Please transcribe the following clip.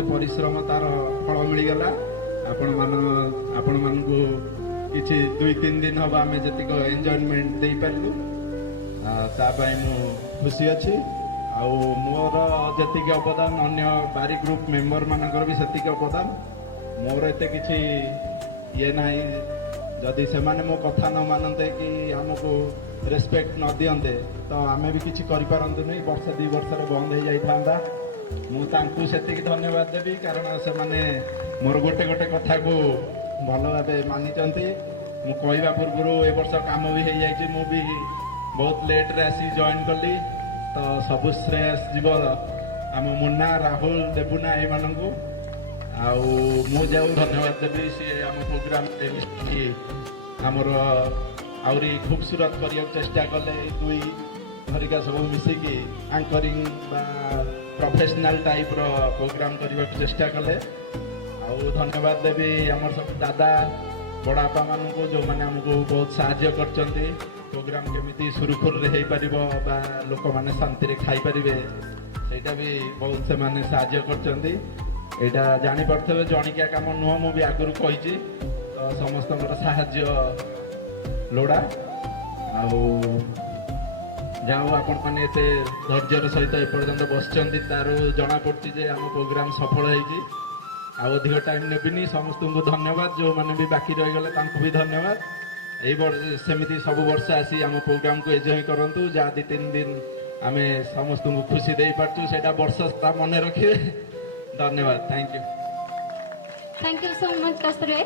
मते परिश्रम तार फल मिलगला आपण मानू किसी 2-3 दिन हम आम जी एंजॉयमेंट दे पारू मु खुशी अच्छी आउ मोर जी अवदान अन्य बारी ग्रुप मेंबर मानकर भी से अवदान मोर एत कि ये ना जदि से मो कथा न मानते कि आमको रेस्पेक्ट न दियंते तो आम भी किसी करपारतु नहीं वर्ष 2 वर्ष बंद हो जाता मुझे धन्यवाद देवी कारण से माने मोर गोटे गोटे कथा को भल भाव मानी मु कहवा पूर्व ए वर्ष काम भी हो जाए मु भी बहुत लेट रे आसी जॉइन कली तो सब श्रेयस जीव आम मुन्ना राहुल देबुना ये आउ धन्यवाद देवी सी आम प्रोग्राम आमर आहरी खूबसूरत करने चेष्टा कले दुई धरिका सब मिसिकी आंकरिंग प्रोफेशनल टाइप रो प्रोग्राम करने चेष्टा कले आउ धन्यवाद देवी आमर सब दादा बड़ापा मान जो मैंने आमको बहुत साहाय्य कर प्रोग्राम केमी सुरुखुर हो पार लोक मैंने शांति खाई पारे सेटा भी बहुत से माने साहाय्य कर एटा जानी पड़े जणिकिया काम नुह मु भी आगुरी कही तो समस्त साहाय्य लोड़ा जाओ आपण मैंने एत धैर्यर सहित एपर्यंत बसचंती तार जना पड़ी जे आम प्रोग्राम सफल होती अधिक टाइम नेबिनी समस्त को धन्यवाद जो मैंने भी बाकी रहीगले भी धन्यवाद यही सेमती सब वर्ष आसी आम प्रोग्राम को एंजॉय करूँ जहाँ 2-3 दिन आम समस्त को खुशी दे पार्चु से वर्ष मन रखिए धन्यवाद thank you so much Kasturi.